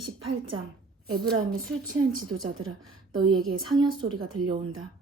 28장 에브라임의 술 취한 지도자들아, 너희에게 상여 소리가 들려온다.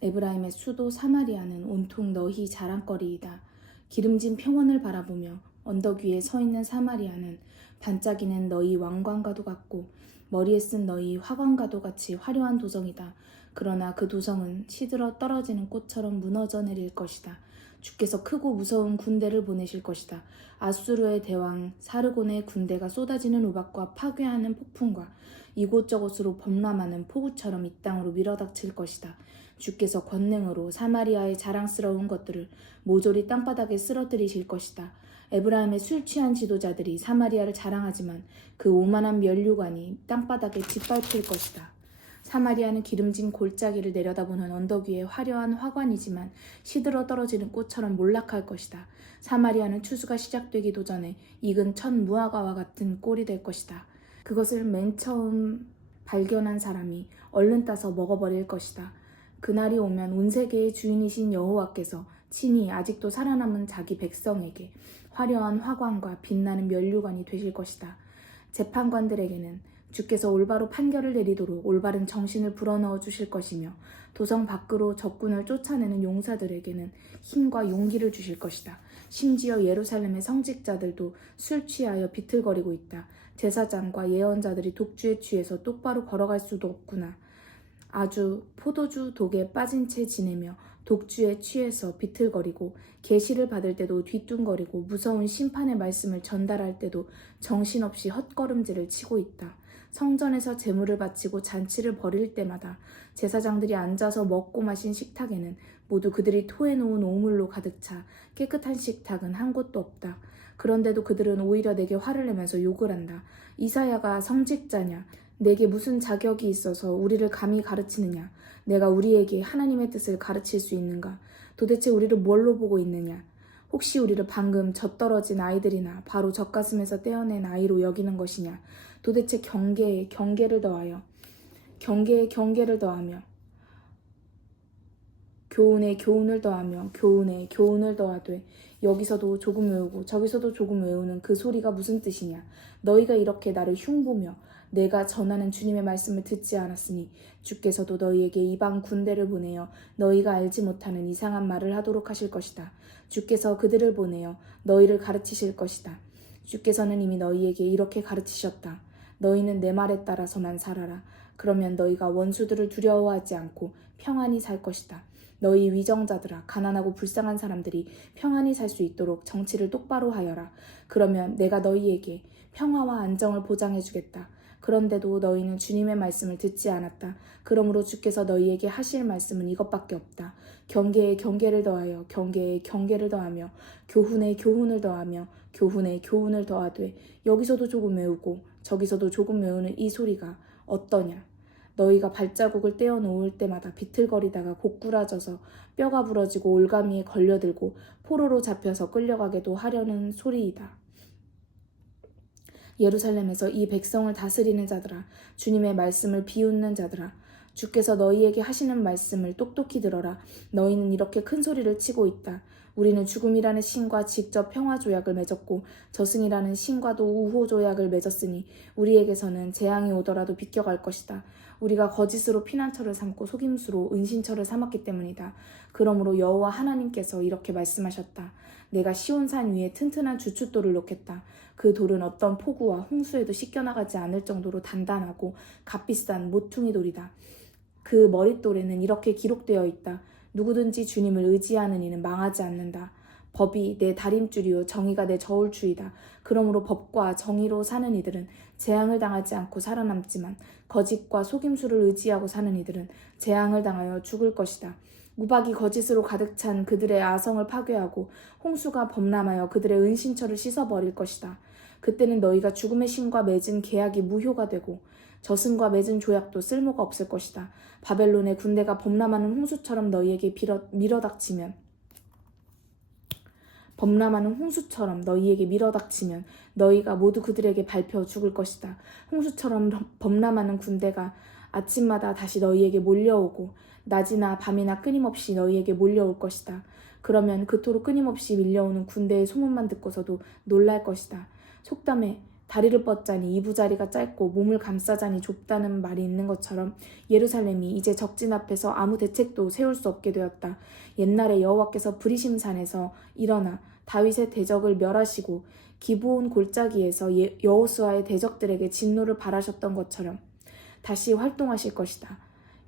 에브라임의 수도 사마리아는 온통 너희 자랑거리이다. 기름진 평원을 바라보며 언덕 위에 서 있는 사마리아는 반짝이는 너희 왕관과도 같고 머리에 쓴 너희 화관과도 같이 화려한 도성이다. 그러나 그 도성은 시들어 떨어지는 꽃처럼 무너져 내릴 것이다. 주께서 크고 무서운 군대를 보내실 것이다. 아수르의 대왕 사르곤의 군대가 쏟아지는 우박과 파괴하는 폭풍과 이곳저곳으로 범람하는 폭우처럼 이 땅으로 밀어닥칠 것이다. 주께서 권능으로 사마리아의 자랑스러운 것들을 모조리 땅바닥에 쓰러뜨리실 것이다. 에브라임의 술 취한 지도자들이 사마리아를 자랑하지만 그 오만한 면류관이 땅바닥에 짓밟힐 것이다. 사마리아는 기름진 골짜기를 내려다보는 언덕 위의 화려한 화관이지만 시들어 떨어지는 꽃처럼 몰락할 것이다. 사마리아는 추수가 시작되기도 전에 익은 첫 무화과와 같은 꼴이 될 것이다. 그것을 맨 처음 발견한 사람이 얼른 따서 먹어버릴 것이다. 그날이 오면 온 세계의 주인이신 여호와께서 친히 아직도 살아남은 자기 백성에게 화려한 화관과 빛나는 면류관이 되실 것이다. 재판관들에게는 주께서 올바로 판결을 내리도록 올바른 정신을 불어넣어 주실 것이며 도성 밖으로 적군을 쫓아내는 용사들에게는 힘과 용기를 주실 것이다. 심지어 예루살렘의 성직자들도 술 취하여 비틀거리고 있다. 제사장과 예언자들이 독주에 취해서 똑바로 걸어갈 수도 없구나. 아주 포도주 독에 빠진 채 지내며 독주에 취해서 비틀거리고 계시를 받을 때도 뒤뚱거리고 무서운 심판의 말씀을 전달할 때도 정신없이 헛걸음질을 치고 있다. 성전에서 제물을 바치고 잔치를 벌일 때마다 제사장들이 앉아서 먹고 마신 식탁에는 모두 그들이 토해놓은 오물로 가득 차 깨끗한 식탁은 한 곳도 없다. 그런데도 그들은 오히려 내게 화를 내면서 욕을 한다. 이사야가 성직자냐? 내게 무슨 자격이 있어서 우리를 감히 가르치느냐? 내가 우리에게 하나님의 뜻을 가르칠 수 있는가? 도대체 우리를 뭘로 보고 있느냐? 혹시 우리를 방금 젖떨어진 아이들이나 바로 젖가슴에서 떼어낸 아이로 여기는 것이냐? 도대체 경계에 경계를 더하여 경계에 경계를 더하며 교훈에 교훈을 더하며 교훈에 교훈을 더하되 여기서도 조금 외우고 저기서도 조금 외우는 그 소리가 무슨 뜻이냐? 너희가 이렇게 나를 흉보며 내가 전하는 주님의 말씀을 듣지 않았으니 주께서도 너희에게 이방 군대를 보내어 너희가 알지 못하는 이상한 말을 하도록 하실 것이다. 주께서 그들을 보내어 너희를 가르치실 것이다. 주께서는 이미 너희에게 이렇게 가르치셨다. 너희는 내 말에 따라서만 살아라. 그러면 너희가 원수들을 두려워하지 않고 평안히 살 것이다. 너희 위정자들아, 가난하고 불쌍한 사람들이 평안히 살 수 있도록 정치를 똑바로 하여라. 그러면 내가 너희에게 평화와 안정을 보장해 주겠다. 그런데도 너희는 주님의 말씀을 듣지 않았다. 그러므로 주께서 너희에게 하실 말씀은 이것밖에 없다. 경계에 경계를 더하여 경계에 경계를 더하며 교훈에 교훈을 더하며 교훈에 교훈을 더하되 여기서도 조금 외우고 저기서도 조금 외우는 이 소리가 어떠냐? 너희가 발자국을 떼어 놓을 때마다 비틀거리다가 고꾸라져서 뼈가 부러지고 올가미에 걸려들고 포로로 잡혀서 끌려가게도 하려는 소리이다. 예루살렘에서 이 백성을 다스리는 자들아, 주님의 말씀을 비웃는 자들아, 주께서 너희에게 하시는 말씀을 똑똑히 들어라. 너희는 이렇게 큰 소리를 치고 있다. 우리는 죽음이라는 신과 직접 평화조약을 맺었고 저승이라는 신과도 우호조약을 맺었으니 우리에게서는 재앙이 오더라도 비껴갈 것이다. 우리가 거짓으로 피난처를 삼고 속임수로 은신처를 삼았기 때문이다. 그러므로 여호와 하나님께서 이렇게 말씀하셨다. 내가 시온산 위에 튼튼한 주춧돌을 놓겠다. 그 돌은 어떤 폭우와 홍수에도 씻겨나가지 않을 정도로 단단하고 값비싼 모퉁이 돌이다. 그 머릿돌에는 이렇게 기록되어 있다. 누구든지 주님을 의지하는 이는 망하지 않는다. 법이 내 다림줄이요 정의가 내 저울추이다. 그러므로 법과 정의로 사는 이들은 재앙을 당하지 않고 살아남지만 거짓과 속임수를 의지하고 사는 이들은 재앙을 당하여 죽을 것이다. 우박이 거짓으로 가득 찬 그들의 아성을 파괴하고 홍수가 범람하여 그들의 은신처를 씻어버릴 것이다. 그때는 너희가 죽음의 신과 맺은 계약이 무효가 되고 저승과 맺은 조약도 쓸모가 없을 것이다. 바벨론의 군대가 범람하는 홍수처럼 너희에게 밀어닥치면 너희가 모두 그들에게 밟혀 죽을 것이다. 홍수처럼 범람하는 군대가 아침마다 다시 너희에게 몰려오고 낮이나 밤이나 끊임없이 너희에게 몰려올 것이다. 그러면 그토록 끊임없이 밀려오는 군대의 소문만 듣고서도 놀랄 것이다. 속담에 다리를 뻗자니 이부자리가 짧고 몸을 감싸자니 좁다는 말이 있는 것처럼 예루살렘이 이제 적진 앞에서 아무 대책도 세울 수 없게 되었다. 옛날에 여호와께서 브리심산에서 일어나 다윗의 대적을 멸하시고 기브온 골짜기에서 여호수아의 대적들에게 진노를 발하셨던 것처럼 다시 활동하실 것이다.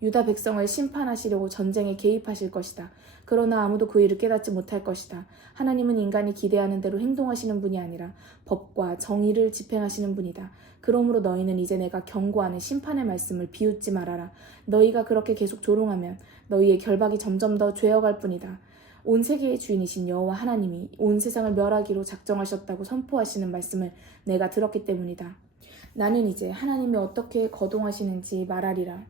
유다 백성을 심판하시려고 전쟁에 개입하실 것이다. 그러나 아무도 그 일을 깨닫지 못할 것이다. 하나님은 인간이 기대하는 대로 행동하시는 분이 아니라 법과 정의를 집행하시는 분이다. 그러므로 너희는 이제 내가 경고하는 심판의 말씀을 비웃지 말아라. 너희가 그렇게 계속 조롱하면 너희의 결박이 점점 더 죄어갈 뿐이다. 온 세계의 주인이신 여호와 하나님이 온 세상을 멸하기로 작정하셨다고 선포하시는 말씀을 내가 들었기 때문이다. 나는 이제 하나님이 어떻게 거동하시는지 말하리라.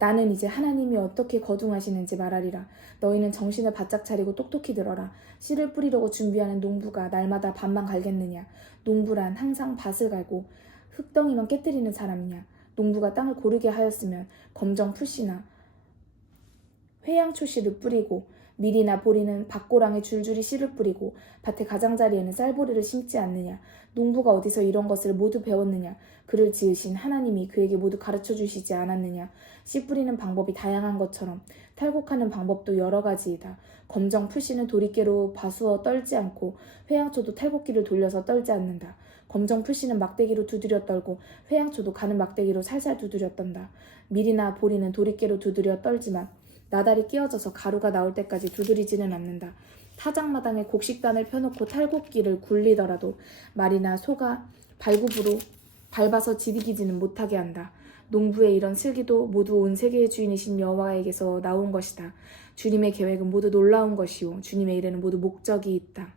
나는 이제 하나님이 어떻게 거둥하시는지 말하리라. 너희는 정신을 바짝 차리고 똑똑히 들어라. 씨를 뿌리려고 준비하는 농부가 날마다 밭만 갈겠느냐. 농부란 항상 밭을 갈고 흙덩이만 깨뜨리는 사람이냐. 농부가 땅을 고르게 하였으면 검정 풀씨나 회양초 씨를 뿌리고 밀이나 보리는 밭고랑에 줄줄이 씨를 뿌리고 밭의 가장자리에는 쌀보리를 심지 않느냐. 농부가 어디서 이런 것을 모두 배웠느냐. 그를 지으신 하나님이 그에게 모두 가르쳐 주시지 않았느냐. 씨 뿌리는 방법이 다양한 것처럼 탈곡하는 방법도 여러 가지이다. 검정 풀씨는 도리깨로 바수어 떨지 않고 회양초도 탈곡기를 돌려서 떨지 않는다. 검정 풀씨는 막대기로 두드려 떨고 회양초도 가는 막대기로 살살 두드려 떤다. 밀이나 보리는 도리깨로 두드려 떨지만 나달이 끼어져서 가루가 나올 때까지 두드리지는 않는다. 타작마당에 곡식단을 펴놓고 탈곡기를 굴리더라도 말이나 소가 발굽으로 밟아서 지리기지는 못하게 한다. 농부의 이런 슬기도 모두 온 세계의 주인이신 여호와에게서 나온 것이다. 주님의 계획은 모두 놀라운 것이요 주님의 일에는 모두 목적이 있다.